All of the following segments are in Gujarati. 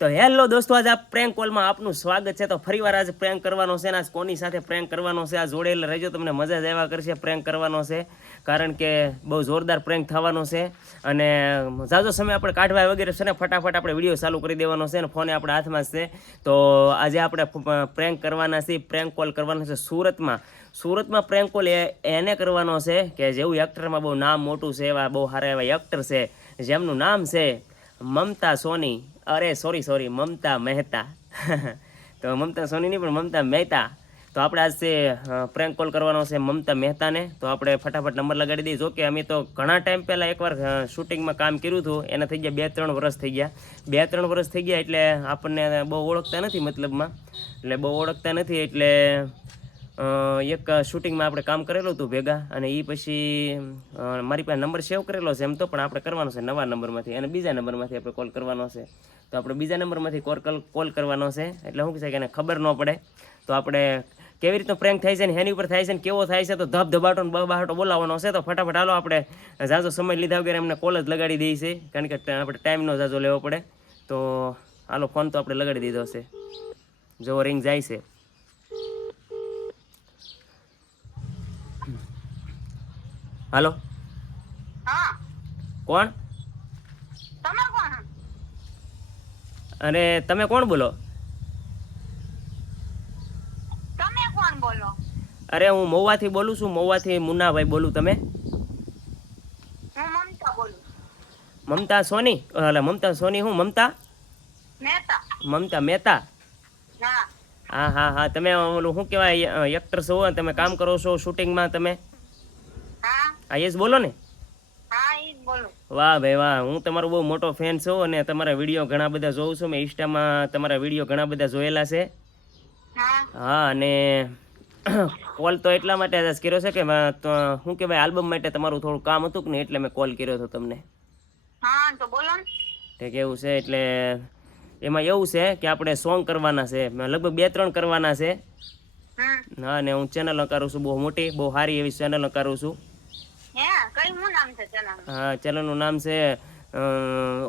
તો હેલો દોસ્તો, આજ આ પ્રેન્ક કોલમાં આપનું સ્વાગત છે. તો ફરીવાર આજે પ્રેન્ક કરવાનો છે આજ કોની સાથે પ્રેન્ક કરવાનો છે? આ જોડેલ રહેજો, તમને મજા જ આવ્યા કરશે પ્રેન્ક કરવાનો છે. કારણ કે બહુ જોરદાર પ્રેન્ક થવાનો છે. અને ઝાઝો સમય આપણે કાઢવા વગેરે છે ને, ફટાફટ આપણે વીડિયો ચાલુ કરી દેવાનો છે અને ફોને આપણા હાથમાં છે. તો આજે આપણે પ્રેન્ક કરવાના છે પ્રેન્ક કોલ કરવાનો છે સુરતમાં. સુરતમાં પ્રેન્ક કોલ એને કરવાનો છે કે જેવું એક્ટરમાં બહુ નામ મોટું છે, એવા બહુ સારા એવા એક્ટર છે, જેમનું નામ છે મમતા સોની. અરે સોરી સોરી મમતા મહેતા. તો મમતા સોની નહીં, પણ મમતા મહેતા. તો આપણે આજે પ્રેન્ક કોલ કરવાનો છે મમતા મહેતાને. તો આપણે ફટાફટ નંબર લગાડી દઈએ. જો કે અમે તો ઘણા ટાઈમ પહેલાં એકવાર શૂટિંગમાં કામ કર્યું હતું. એને થઈ ગયા બે ત્રણ વર્ષ થઈ ગયા. બે ત્રણ વર્ષ થઈ ગયા એટલે આપણને બહુ ઓળખતા નથી મતલબમાં. એટલે બહુ ઓળખતા નથી, એટલે એક શૂટિંગમાં આપણે કામ કરેલું હતું ભેગા અને એ પછી મારી પાસે નંબર સેવ કરેલો છે એમ તો, પણ આપણે કરવાનો છે નવા નંબરમાંથી અને બીજા નંબરમાંથી આપણે કોલ કરવાનો છે. તો આપણે બીજા નંબરમાંથી કોલ કોલ કરવાનો છે. એટલે શું કહે કે એને ખબર ન પડે. તો આપણે કેવી રીતનો પ્રેન્ક થાય છે ને એની ઉપર થાય છે ને કેવો થાય છે, તો ધબ ધબાટો ને બબાટો બોલાવવાનો છે. તો ફટાફટ હાલો આપણે ઝાઝો સમય લીધા વગર એમને કોલ જ લગાડી દઈએ છીએ. કારણ કે આપણે ટાઈમનો ઝાઝો લેવો પડે. તો હાલો ફોન તો આપણે લગાડી દીધો છે. જો રિંગ જાય છે. હાલો. કોણ? તમે કોણ? અને તમે કોણ બોલો? તમે કોણ બોલો? અરે હું મહુવાથી બોલું છું મહુવાથી મુન્નાભાઈ બોલું તમે? મમતા બોલું. મમતા સોની? એટલે મમતા સોની હું મમતા? મમતા મહેતા? હા. હા હા હા તમે ઓલું શું કહેવાય એક્ટર છો તમે કામ કરો છો શૂટિંગમાં તમે? હા યસ બોલો. ને વાહ ભાઈ વાહ હું તમારો બહુ મોટો ફેન છું અને તમારા વીડિયો ઘણા બધા જોઉં છું. મેં ઇન્સ્ટામાં તમારા વીડિયો ઘણા બધા જોયેલા છે. હા. અને કોલ તો એટલા માટે આજ કર્યો છે કે શું કહેવાય આલ્બમ માટે તમારું થોડું કામ હતું કે ને એટલે મેં કોલ કર્યો હતો તમને? હા તો બોલો ઠીક એવું છે એટલે એમાં એવું છે કે આપણે સોંગ કરવાના છે. લગભગ બે ત્રણ કરવાના છે. હા ને હું ચેનલ કરું છું બહુ મોટી બહુ સારી એવી ચેનલ કરું છું. હે ચેનલનું નામ છે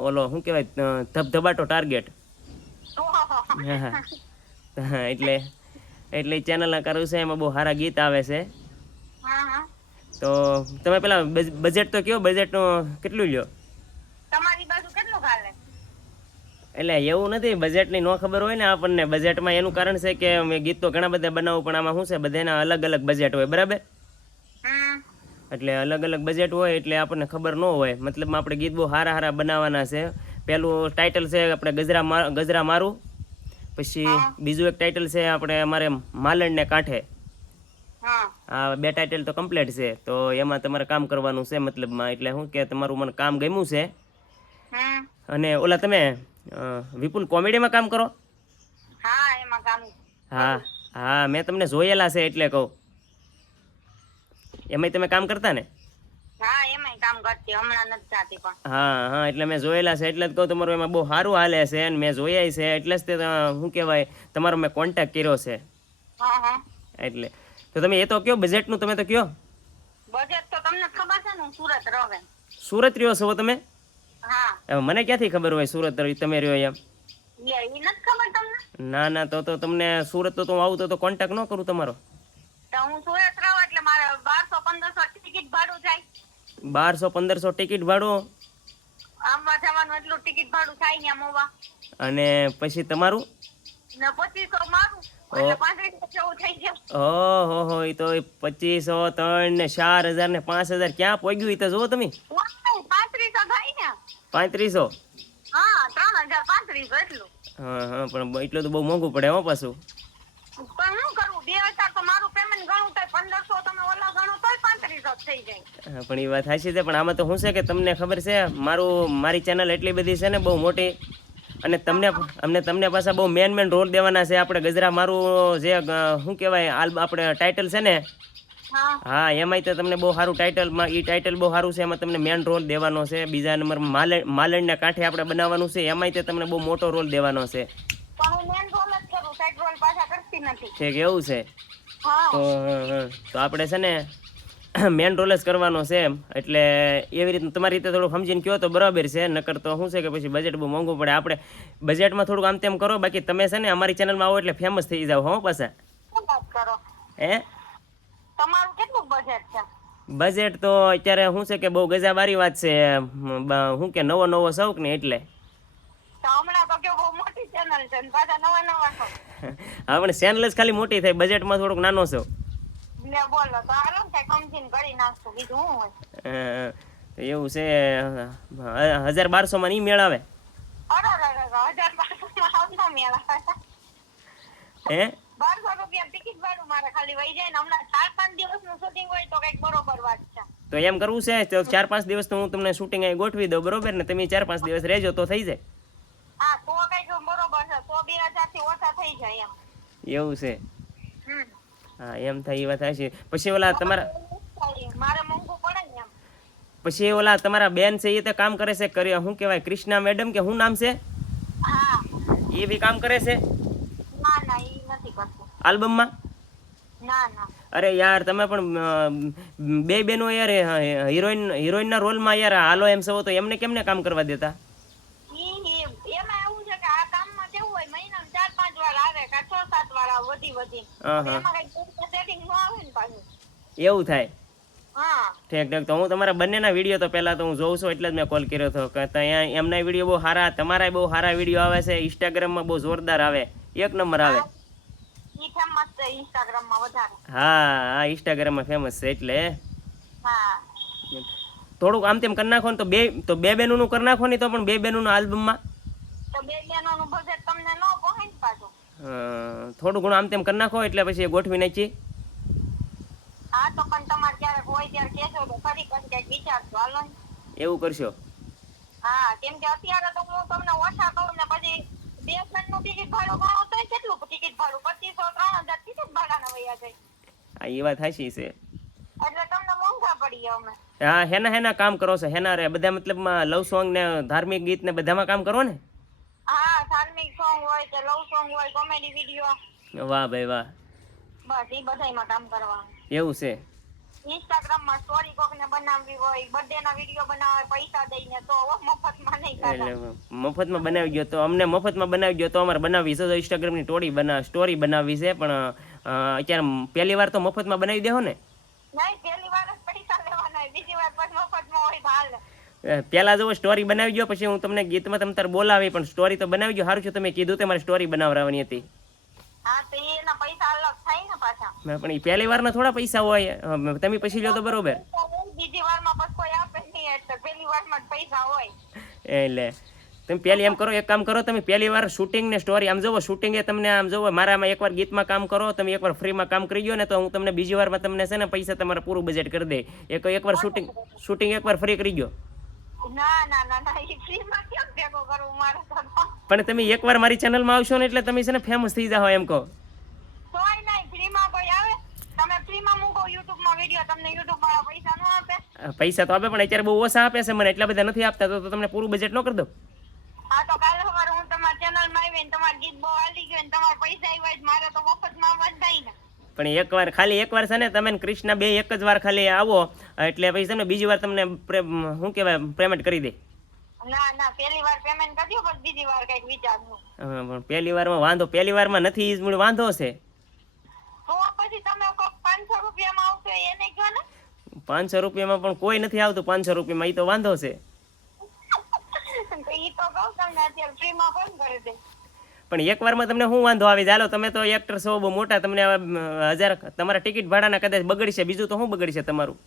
ઓલો શું કહેવાય ધબધબાટો ટાર્ગેટ હા એટલે એટલે ચેનલ કરું છે એમાં બહુ સારા ગીત આવે છે. તો તમે પેલા બજ- બજેટ તો કયો? બજેટનું કેટલું લ્યો? તમારી બાજુ કેટલું ખાલે એટલે એવું નથી બજેટની નો ખબર હોય ને આપણને. બજેટમાં એનું કારણ છે કે મેં ગીત તો ઘણા બધા બનાવું પણ આમાં શું છે બધાના અલગ અલગ બજેટ હોય બરાબર? એટલે અલગ અલગ બજેટ હોય એટલે આપણને ખબર ન હોય. મતલબમાં આપણે ગીત બહુ હારા હારા બનાવવાના છે. પહેલું ટાઇટલ છે આપણે ગજરા મા ગજરા મારું. પછી બીજું એક ટાઇટલ છે આપણે અમારે માલણને કાંઠે. હા. બે ટાઇટલ તો કમ્પ્લીટ છે. તો એમાં તમારે કામ કરવાનું છે મતલબમાં. એટલે શું કે તમારું મને કામ ગમ્યું છે. અને ઓલા તમે વિપુલ કોમેડીમાં કામ કરો? હા હા હા મેં તમને જોયેલા છે એટલે કહું. એમાંય તમે કામ કરતા ને? હા એમાંય કામ કરતી. હમણાં નથી જાતી પણ. હા હા એટલે મેં જોયેલા છે. એટલે જ કહું તમારું એમાં બહુ સારું હાલે છે અને મેં જોયા છે. એટલે જ તે શું કહેવાય તમારો મેં કોન્ટેક્ટ કર્યો છે. હા હા. એટલે. તો તમે એ તો કયો બજેટનું તમે તો કયો? બજેટ તો તમને ખબર છે ને હું સુરત રહે સુરત રહ્યો છો તમે? હા. મને ક્યાંથી ખબર હોય સુરત તમે રહ્યો એમ? ના ના તો તો તમને સુરત તો હું આવું તો તો કોન્ટેક્ટ ન કરું તમારો. તો હું સુરત રહું એટલે મારે બારસો પંદરસો ટિકિટ ભાડું જાય બારસો પંદરસો ટિકિટ ભાડું? આમવા જવાનું એટલું ટિકિટ ભાડું થાય અહીંયા મોવા અને પછી તમારું? ને પચીસો મારું. પાંત્રીસો જેવું થઈ જાય ઓહો હો એ તો પચીસો ત્રણ ને ચાર હજાર ને પાંચ હજાર ક્યાં પહોંચ્યું એ તો જુઓ તમે. પાંત્રીસો થાય ને. પાંત્રીસો? હા ત્રણ હજાર પાંત્રીસો એટલું. હા હા પણ એટલું તો બહુ મોંઘું પડે હો પાછું. પણ શું કરું? બે હજાર તો મારું પેમેન્ટ ઘણું થાય. પંદરસો તમે ઓલા ગણો તોય પાંત્રીસો જ થઈ જાય હા, પણ એ વાત સાચી છે. પણ આમાં તો શું છે કે તમને ખબર છે મારું મારી ચેનલ એટલી બધી છે ને બહુ મોટી. અને તમને અમને તમને પાછા બહુ મેન મેન રોલ દેવાના છે. આપણે ગજરા મારું જે શું કહેવાય આલ આપણે ટાઇટલ છે ને હા. એમાંય તો તમને બહુ સારું ટાઇટલમાં એ ટાઇટલ બહુ સારું છે. એમાં તમને મેન રોલ દેવાનો છે. બીજા નંબરમાં માલણ માલણના કાંઠે આપણે બનાવવાનું છે. એમાંય તે તમને બહુ મોટો રોલ દેવાનો છે. ઠીક એવું છે. તો આપણે છે ને મેન રોલ જ કરવાનો છે એમ. એટલે એવી રીતે તમારી રીતે થોડું સમજીને કહો તો બરાબર છે. નકર તો શું છે કે પછી બજેટ બહુ મોંઘું પડે. આપણે બજેટમાં થોડુંક આમ તેમ કરો. બાકી તમે છે ને અમારી ચેનલમાં આવો એટલે ફેમસ થઈ જાઓ હો પાછા. હે? તમારું કેટલું બજેટ છે? બજેટ તો અત્યારે શું છે કે બહુ ગજાબારી વાત છે. શું કે નવો નવો શોખ ને એટલે. આપણે ચેનલ જ ખાલી મોટી થાય. બજેટમાં થોડુંક નાનો છો લે બોલો. તો હાલો ને સમજીને કરી નાખશું. બીજું શું હોય? એવું છે હજાર નહીં હે? બારસો રૂપિયા ટિકિટ ભાડું મારે ખાલી વહી જાય ને હમણાં ચાર પાંચ દિવસનું શૂટિંગ હોય તો કંઈક બરોબર વાત છે. તો એમ કરવું છે તો ચાર પાંચ દિવસ તો હું તમને શૂટિંગ અહીં ગોઠવી દઉં બરોબર ને? તમે ચાર પાંચ દિવસ રહેજો તો થઈ જાય. હા તો કંઈક બરોબર છે. બે હજારથી ઓછા થઈ જાય એમ. એવું છે. હા એમ થાય એ વાત થાય છે. પછી ઓલા તમારા પછી ઓલા તમારા બેન છે એ તો કામ કરે છે કરી શું કહેવાય ક્રિષ્ના મેડમ કે શું નામ છે? એ બી કામ કરે છે? આલ્બમમાં? અરે યાર તમે પણ બે બેનો યાર હિરોઈન હિરોઈનના રોલમાં યાર હાલો એમ સવો તો એમને કેમને કામ કરવા દેતા ઈ ઈ- એમાં એવું છે કે આ કામમાં કેવું હોય મહિનામાં ચાર પાંચ વાર આવે કે છ સાત વાર આવે વધી વધી. હા એમાં કઈ સેટિંગ ન આવે ને પાછું. એવું થાય. હા. ઠીક ઠીક. તો હું તમારા બંનેના વીડિયો તો પહેલાં તો હું જોઉં છું એટલે જ મેં કોલ કર્યો હતો કે ત્યાં એમના વીડિયો બહુ સારા તમારા બહુ સારા વીડિયો આવે છે ઇન્સ્ટાગ્રામમાં બહુ જોરદાર આવે. એક નંબર આવે. હા હા ઇન્સ્ટાગ્રામમાં ફેમસ છે એટલે. થોડુંક આમ તેમ કરી નાખો ને તો બે તો બે બેનનું કરી નાખો ને તો પણ બે બેનનું આલ્બમમાં. તો બે બહેનોનું બજેટ તમને ન પહોંચે પાછું. થોડું ઘણું આમ તેમ કરી નાખો એટલે પછી ગોઠવી નાખી હા તો પણ તમારે ક્યારેક હોય ત્યારે કહેજો તો ફરી પછી કંઈક વિચારજો હાલો એવું કરશો? હા કેમ કે અત્યારે તો હું તમને ઓછા કહું ને પછી બે નું ટિકિટ ભાડું ગણો તોય કેટલું? ટિકિટ ભાડું પચીસો ત્રણ હજાર ટિકિટ ભાડાના વયા જાય. હા એ વાત સાચી છે. એટલે તમને મોંઘા પડી અમે. હા હેના હેના કામ કરો છો? હેના રે બધા મતલબ લવ સોંગ ને ધાર્મિક ગીત ને બધામાં કામ કરો ને? સોંગ હોય કે લવ સોંગ હોય કોમેડી વીડિયો વાહ ભાઈ વાહ. બસ એ બધાયમાં કામ કરવાનું. એવું છે? ઇન્સ્ટાગ્રામમાં સ્ટોરી કોક ને બનાવવી હોય બર્થડે ના વીડિયો બનાવે પૈસા દઈને તો મફતમાં નહીં એટલે મફતમાં બનાવી ગયો તો અમને મફતમાં બનાવી ગયો તો અમારે બનાવવી છે તો ઇન્સ્ટાગ્રામની ટોડી બના સ્ટોરી બનાવવી છે પણ અત્યારે પહેલી વાર તો મફતમાં બનાવી દેહો ને. નહીં પહેલી વાર જ પૈસા લેવાના બીજી વાર પછી મફતમાં હોય તો હાલે. અ, પહેલા જો સ્ટોરી બનાવી ગયો પછી હું તમને ગીતમાં તમે તાર બોલાવી પણ સ્ટોરી તો બનાવી ગયો સારું છે તમે કીધું તે મારે સ્ટોરી બનાવવાની હતી. ને પણ એ પહેલી વારના થોડા પૈસા હોય. તમે પછી લો તો બરોબર. એટલે તમે પહેલી એમ કરો એક કામ કરો તમે પહેલી વાર શૂટિંગ ને સ્ટોરી આમ જોવો શૂટિંગ એ તમને આમ જોવો મારામાં એકવાર ગીતમાં કામ કરો તમે એકવાર ફ્રીમાં કામ કરી ગયો ને તો હું તમને બીજી વારમાં તમને છે ને પૈસા તમારા પૂરું બજેટ કરી દે. એક એકવાર શૂટિંગ શૂટિંગ એકવાર ફ્રી કરી ગયો પણ તમે એકવાર મારી ચેનલમાં આવશો ને એટલે તમે છે ને ફેમસ થઈ જાઓ એમ કહો. પૈસા ન આપે. પૈસા તો આપે પણ અત્યારે બહુ ઓછા આપે છે મને એટલા બધા નથી આપતા તો તમને પૂરું બજેટ નો કરી દો હા તો કાલે સવારે હું તમારા ચેનલમાં આવી ને તમારા ગીત બહુ હાલી ગયો ને તમારા પૈસા આવ્યા જ મારે તો મફતમાં આવવા જ ને. પણ એકવાર ખાલી એકવાર છે ને તમે કૃષ્ણ બે એક જ વાર ખાલી આવો એટલે પછી તમને બીજી વાર તમને શું કહેવાય પેમેન્ટ કરી દે. ના ના પહેલી વાર પેમેન્ટ કરજો પછી બીજી વાર કંઈક વિચારવું. પણ પહેલી વારમાં વાંધો પહેલી વારમાં નથી મૂળ વાંધો છે. તો પછી તમે કોક પાંચસો રૂપિયામાં પણ કોઈ નથી આવતું પાંચસો રૂપિયામાં એ તો વાંધો છે. પણ એક વારમાં તમને શું વાંધો આવી? ચાલો તમે તો એક્ટર છો બહુ મોટા તમને હજાર તમારા ટિકિટ ભાડાના કદાચ બગડશે બીજું તો શું બગડશે તમારું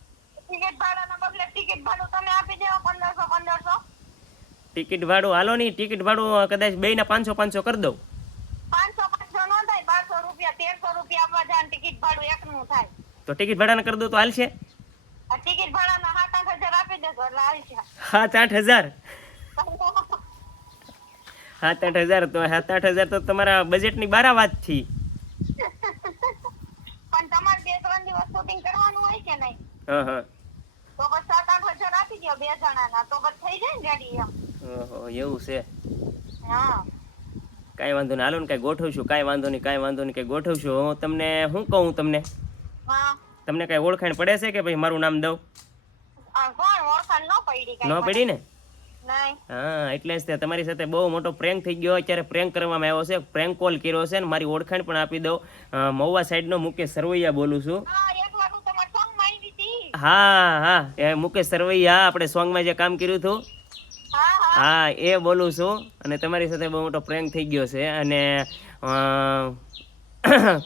ટિકિટ ભાડાના બદલે ટિકિટ ભાડું તમે આપી દેવો પંદરસો પંદરસો ટિકિટ ભાડું હાલો નહીં ટિકિટ ભાડું કદાચ કદાચ બેયના પાંચસો પાંચસો કરી દઉં. નો તો ટિકિટ ભાડાના કરી દઉં તો હાલશે? સાત આઠ હજાર સાત આઠ હજાર? તો સાત આઠ હજાર તો તમારા બજેટની બારા વાતથી પણ તમારે બે ત્રણ દિવસ શૂટિંગ કરવાનું હોય કે નહીં? હા હા. તો બસ સાત આઠ હજાર આપી દો બે જણાના તો બસ થઈ જાય ને ગાડી એમ. ઓહો એવું છે. કાંઈ વાંધો નહીં. હાલો ને કાંઈ ગોઠવશું. કાંઈ વાંધો નહીં કાંઈ વાંધો નહીં કાંઈ ગોઠવશું. હું તમને શું કહું તમને? તમને કાંઈ ઓળખાણ પડે છે કે ભાઈ મારું નામ દઉં? ન પડી ન હા એટલે જ તે તમારી સાથે બહુ મોટો પ્રેન્ક થઈ ગયો. અત્યારે પ્રેન્ક કરવામાં આવ્યો છે. પ્રેન્ક કોલ કર્યો છે ને મારી ઓળખાણ પણ આપી દઉં. મહુવા સાઈડનો મુકેશ સરવૈયા બોલું છું. હા હા એ મુકેશ સરવૈયા આપણે સોંગમાં જે કામ કર્યું હતું હા એ બોલું છું. અને તમારી સાથે બહુ મોટો પ્રેન્ક થઈ ગયો છે. અને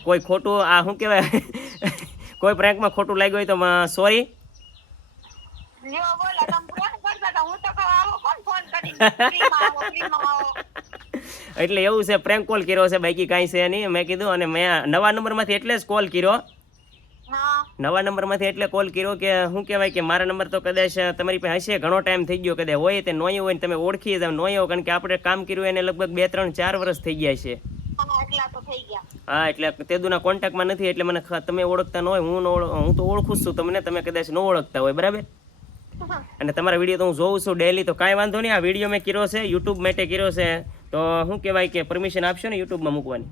કોઈ ખોટું આ શું કહેવાય? કોઈ પ્રેન્કમાં ખોટું લાગ્યું હોય તો સોરી એટલે એવું છે પ્રેન્ક કોલ કર્યો છે. બાકી કાંઈ છે નહીં. મેં કીધું અને મેં નવા નંબરમાંથી એટલે જ કોલ કર્યો. નવા નંબરમાંથી એટલે કોલ કર્યો કે શું કહેવાય કે મારા નંબર તો કદાચ તમારી પાસે હશે ઘણો ટાઈમ થઈ ગયો કદાચ હોય તે નોયો હોય ને તમે ઓળખી જાવ નોયો કારણ કે આપણે કામ કર્યું એને લગભગ બે ત્રણ ચાર વર્ષ થઈ ગયા છે. હા એટલા તેદુના કોન્ટેક્ટમાં નથી એટલે મને તમે ઓળખતા ન હોય હું હું તો ઓળખું છું તમને તમે કદાચ ન ઓળખતા હોય બરાબર? અને તમારા વીડિયો તો હું જોઉં છું ડેલી તો કાંઈ વાંધો નહીં આ વીડિયો મેં કર્યો છે યુટ્યુબ માટે કર્યો છે તો શું કહેવાય કે પરમિશન આપશો ને યુટ્યુબમાં મૂકવાની?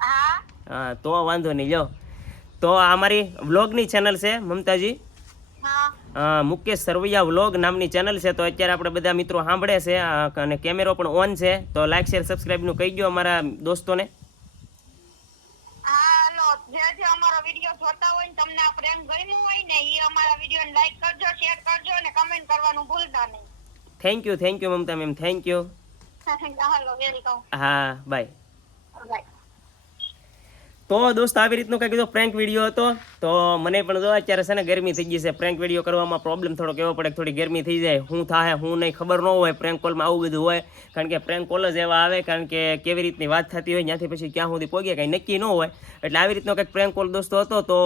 હા. તો વાંધો નહીં જો તો આ અમારી વ્લોગની ચેનલ છે મમતાજી? મુકેશ સરવૈયા વ્લોગ નામની ચેનલ છે તો અત્યારે આપણે બધા મિત્રો સાંભળે છે અને કેમેરો પણ ઓન છે તો લાઈક શેર સબસ્ક્રાઈબનું કહી દો અમારા દોસ્તોને. જે જે અમારો વીડિયો જોતા હોય ને તમને આ પ્રેમ ગમ્યું હોય ને એ અમારા વિડીયોને લાઈક કરજો શેર કરજો અને કમેન્ટ કરવાનું ભૂલતા નહીં. Thank you thank you Mamta ma'am thank you હા બાય બાય તો દોસ્ત, આવી રીતનો કંઈક કીધો પ્રેન્ક વીડિયો હતો, તો મને પણ જો અત્યારે છે ને ગરમી થઈ ગઈ છે. પ્રેન્ક વીડિયો કરવામાં પ્રોબ્લેમ થોડો કેવો પડે થોડી ગરમી થઈ જાય. હું થાય હું નહીં, ખબર ન હોય પ્રેન્ક કોલમાં આવું બધું હોય. કારણ કે પ્રેન્ક કોલ જ એવા આવે, કારણ કે કેવી રીતની વાત થતી હોય, ત્યાંથી પછી ક્યાં સુધી પહોંચીએ કંઈ નક્કી ન હોય. એટલે આવી રીતનો કંઈક પ્રેન્ક કોલ દોસ્તો હતો, તો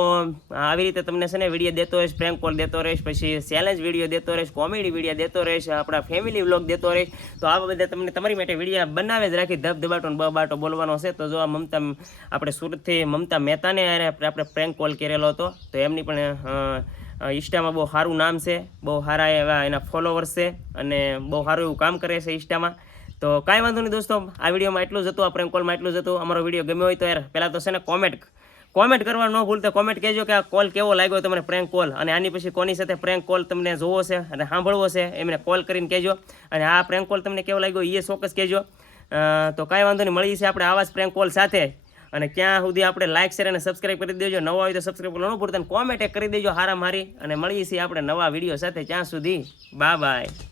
આવી રીતે તમને છે ને વીડિયો દેતો રહીશ પ્રેન્ક કોલ દેતો રહીશ, પછી ચેલેન્જ વીડિયો દેતો રહીશ કોમેડી વીડિયો દેતો રહીશ, આપણા ફેમિલી વ્લોગ દેતો રહીશ. તો આવા બધા તમને તમારી માટે વીડિયો બનાવે જ રાખી ધબ ધબાટો ને બબાટો બોલવાનો છે. તો જો આ મમતા, આપણે સુરતથી મમતા મહેતાને આપણે પ્રેન્ક કોલ કરેલો હતો. તો એમની પણ ઇન્સ્ટામાં બહુ સારું નામ છે. બહુ સારા એવા એના ફોલોવર્સ છે અને બહુ સારું એવું કામ કરે છે ઇન્સ્ટામાં. તો કાંઈ વાંધો નહીં દોસ્તો, આ વિડીયોમાં એટલું જ હતું, આ પ્રેન્ક કોલમાં એટલું જ હતું. અમારો વીડિયો ગમ્યો હોય તો યાર, પહેલાં તો છે ને કોમેન્ટ કોમેન્ટ કરવા ન ભૂલતા. કોમેન્ટ કહેજો કે આ કોલ કેવો લાગ્યો તમને પ્રેન્ક કોલ અને આની પછી કોની સાથે પ્રેન્ક કોલ તમને જોવો છે અને સાંભળવો છે, એમને કોલ કરીને કહેજો. અને આ પ્રેન્ક કોલ તમને કેવો લાગ્યો એ ચોક્કસ કહેજો. તો કાંઈ વાંધો નહીં મળીએ છીએ આપણે આવા જ પ્રેન્ક કોલ સાથે. અને ક્યાં સુધી આપણે લાઇક શેર અને સબસ્ક્રાઇબ કરી દેજો. નવા હોય તો સબસ્ક્રાઇબ કરવાનું પૂરતા કોમેન્ટ કરી દેજો હારા મારી અને મળીએ છીએ આપણે નવા વીડિયો સાથે. ત્યાં સુધી બા બાય